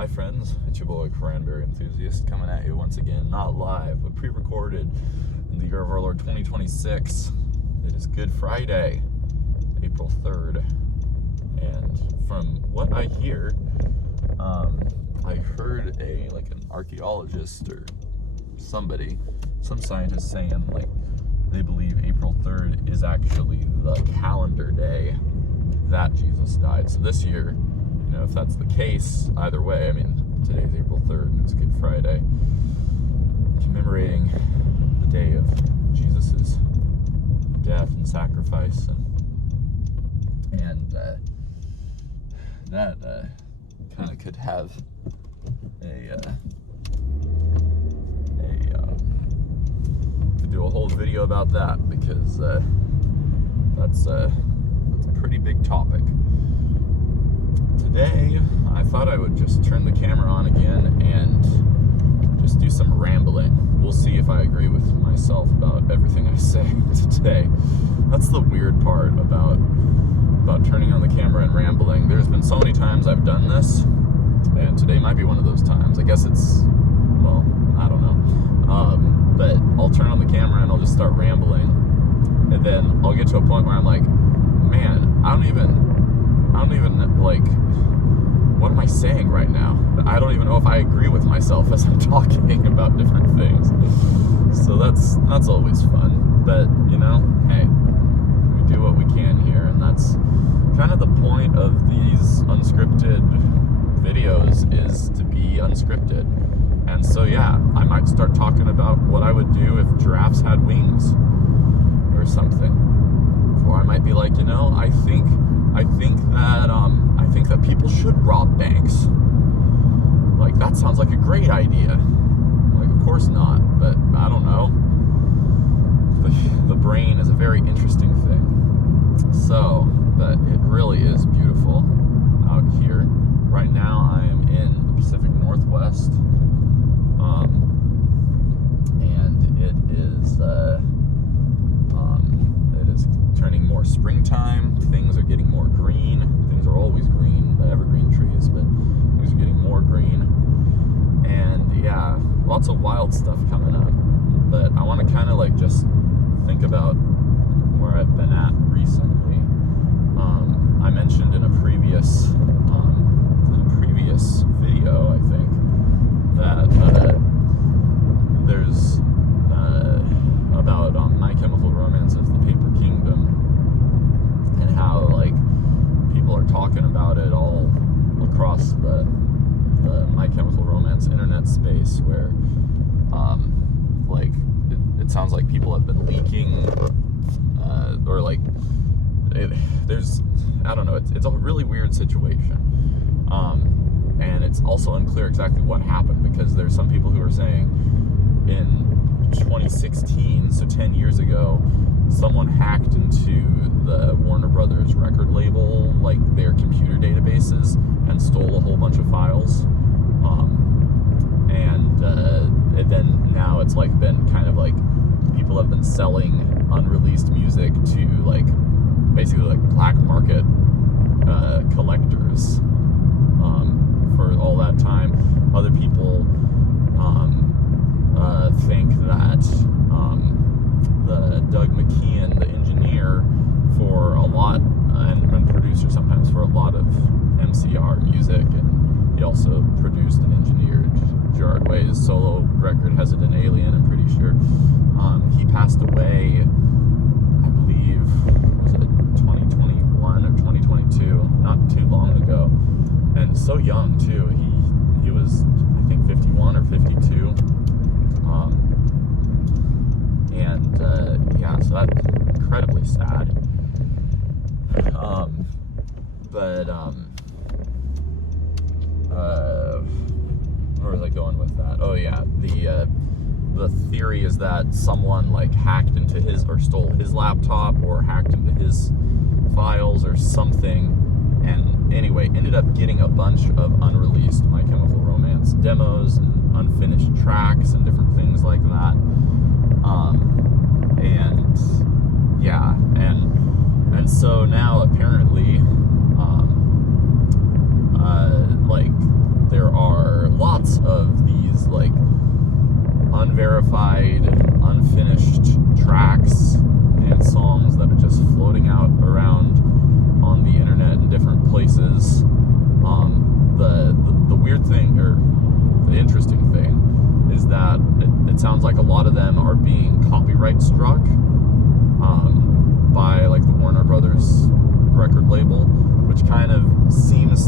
Hi friends, it's your boy Cranberry Enthusiast coming at you once again, not live, but pre-recorded in the year of our Lord 2026. It is Good Friday, April 3rd, and from what I hear, I heard an archaeologist or some scientist saying they believe April 3rd is actually the calendar day that Jesus died. So this year, if that's the case, either way, today's April 3rd and it's Good Friday, commemorating the day of Jesus' death and sacrifice, and that kind of could have could do a whole video about that, because that's a pretty big topic. Today, I thought I would just turn the camera on again and just do some rambling. We'll see if I agree with myself about everything I say today. That's the weird part about turning on the camera and rambling. There's been so many times I've done this, and today might be one of those times. I guess it's, well, I don't know. But I'll turn on the camera and I'll just start rambling, and then I'll get to a point where I'm like, man, I don't even what am I saying right now? I don't even know if I agree with myself as I'm talking about different things. So that's always fun. But, hey, we do what we can here, and that's kind of the point of these unscripted videos, is to be unscripted. And so, yeah, I might start talking about what I would do if giraffes had wings or something. Or I might be like, I think that people should rob banks. That sounds like a great idea. Of course not, but I don't know. The brain is a very interesting thing. So, but it really is beautiful out here. Right now I am in the Pacific Northwest, and it is turning more springtime. Things are getting more green. Things are always green, the evergreen trees, but things are getting more green. And yeah, lots of wild stuff coming up. But I want to kind of just think about where I've been at recently. I mentioned in a previous video, I think, that there's about My Chemical Romance's The Paper Kingdom, and how people are talking about it all across the My Chemical Romance internet space, where it sounds like people have been leaking, there's, I don't know, it's a really weird situation, and it's also unclear exactly what happened, because there's some people who are saying in 2016, so 10 years ago, someone hacked into the Warner Brothers record label, their computer databases, and stole a whole bunch of files. And then now it's been kind of people have been selling unreleased music to basically black market collectors for all that time. Other people think that the Doug McKeon, the engineer for a lot, and producer sometimes for a lot of MCR music, and he also produced and engineered Gerard Way's solo record Hesitant Alien, I'm pretty sure. He passed away, I believe, was it 2021 or 2022, not too long ago, and so young too. He was, I think, 51 or 52. Yeah, so that's incredibly sad. Where was I going with that? Oh yeah, the theory is that someone hacked into his, or stole his laptop, or hacked into his files or something, and anyway ended up getting a bunch of unreleased My Chemical Romance demos and unfinished tracks and different things like that. And yeah, and so now apparently there are verified, unfinished tracks and songs that are just floating out around on the internet in different places. The weird thing, or the interesting thing, is that it sounds like a lot of them are being copyright struck by like the Warner Brothers record label, which kind of seems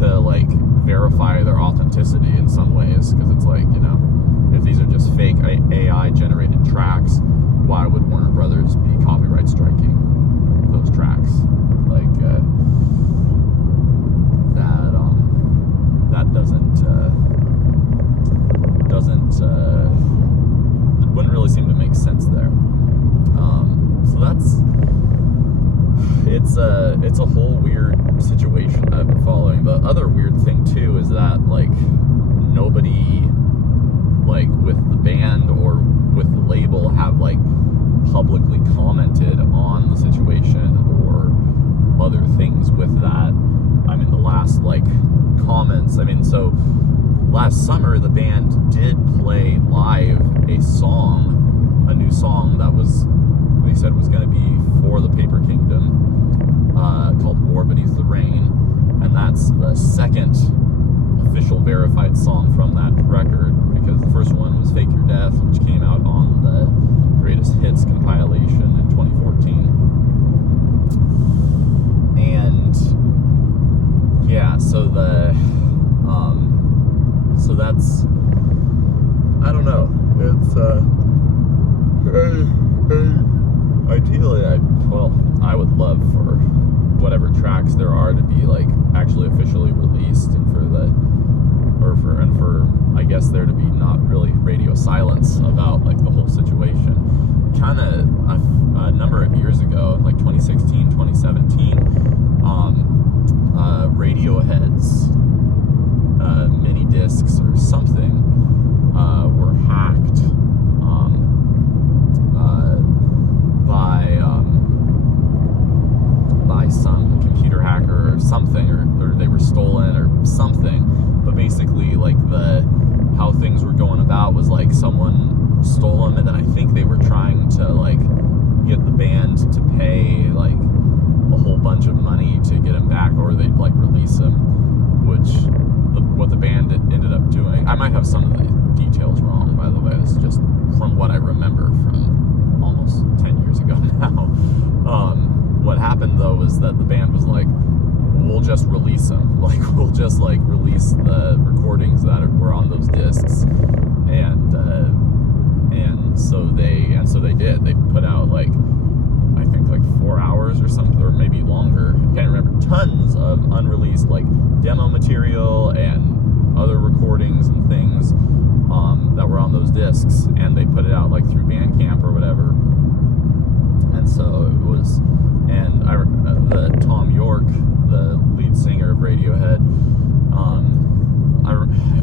to like verify their authenticity in some ways, because it's like, you know, if these are just fake AI generated tracks, why would Warner Brothers be copyright striking those tracks? Like that wouldn't really seem to make sense there. So it's a whole weird situation that I've been following. The other weird thing too is that like nobody, like with the band or with the label, have like publicly commented on the situation or other things with that. I mean, the last like comments, I mean, so last summer the band did play live a new song that was, they said was going to be for the Paper Kingdom, called War Beneath the Rain, and that's the second official verified song from that record, because the first one was Fake Your Death, which came out on the Greatest Hits compilation in 2014. And yeah, so so that's, I don't know, it's ideally I would love for whatever tracks there are to be like actually officially released, and for I guess there to be not really radio silence about like the whole situation. Kind of a number of years ago, like 2016, 2017, Radiohead's mini discs or something were hacked by some computer hacker or something, or they were stolen or something. But basically, like how things were going about was like someone stole them, and then I think they were trying to like get the band to pay like a whole bunch of money to get them back, or they'd like release them, which what the band ended up doing. I might have some of the details wrong, by the way. This is just from what I remember from almost 10 years ago now. What happened though was that the band was like, we'll just release them. Like, we'll just like release the recordings that were on those discs, and so they did. They put out like, I think like 4 hours or something, or maybe longer. I can't remember. Tons of unreleased like demo material and other recordings and things that were on those discs, and they put it out like through Bandcamp or whatever. And so it was, and the Tom York, the lead singer of Radiohead,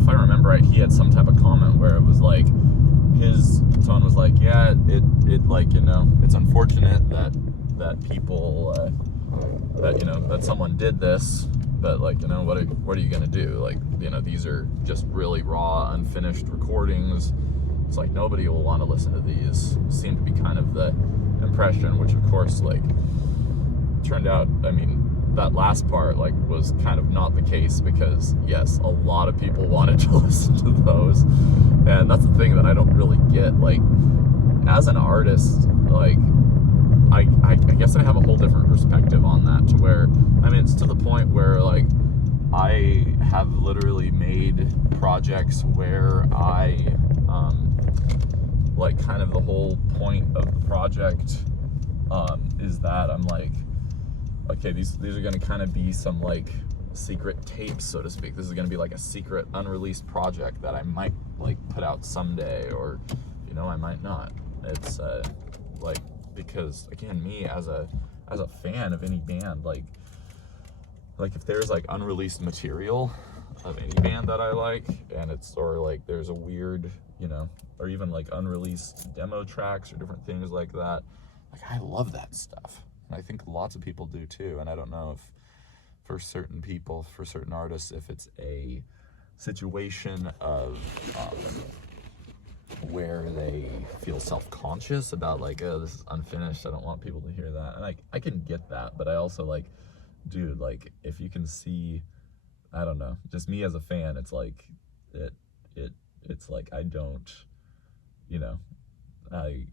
if I remember right, he had some type of comment where it was like, his tone was like, yeah, it like, you know, it's unfortunate that people that, you know, that someone did this, but like, you know, what are you gonna do? Like, you know, these are just really raw, unfinished recordings. It's like nobody will want to listen to these. Seemed to be kind of the impression, which of course like turned out, I mean, that last part like was kind of not the case, because yes, a lot of people wanted to listen to those, and that's the thing that I don't really get. Like, as an artist, like I guess I have a whole different perspective on that, to where, I mean, it's to the point where like I have literally made projects where I like, kind of the whole point of the project is that I'm like, okay, these are going to kind of be some like secret tapes, so to speak. This is going to be like a secret unreleased project that I might like put out someday, or, you know, I might not. It's like, because again, me as a fan of any band, like if there's like unreleased material of any band that I like, and it's, or like there's a weird, you know, or even like unreleased demo tracks or different things like that, like I love that stuff. And I think lots of people do too. And I don't know if for certain people, for certain artists, if it's a situation of where they feel self-conscious about like, oh, this is unfinished, I don't want people to hear that. And I can get that, but I also like, dude, like if you can see, I don't know, just me as a fan, it's like it's like I don't, you know, I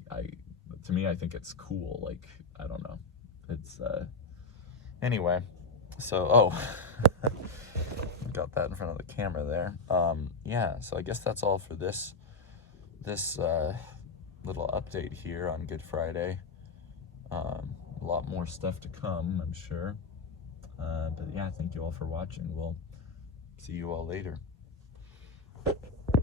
to me, I think it's cool. Like, I don't know, it's anyway. So got that in front of the camera there. Yeah, so I guess that's all for this little update here on Good Friday. A lot more stuff to come, I'm sure. But yeah, thank you all for watching. We'll see you all later.